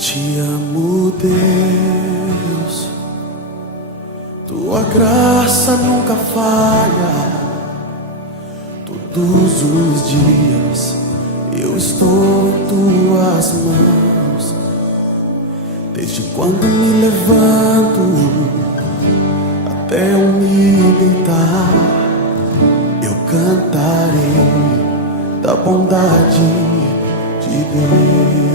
Te amo, Deus, tua graça nunca falha. Todos os dias eu estou em tuas mãos. Desde quando me levanto até eu me deitar, eu cantarei da bondade de Deus.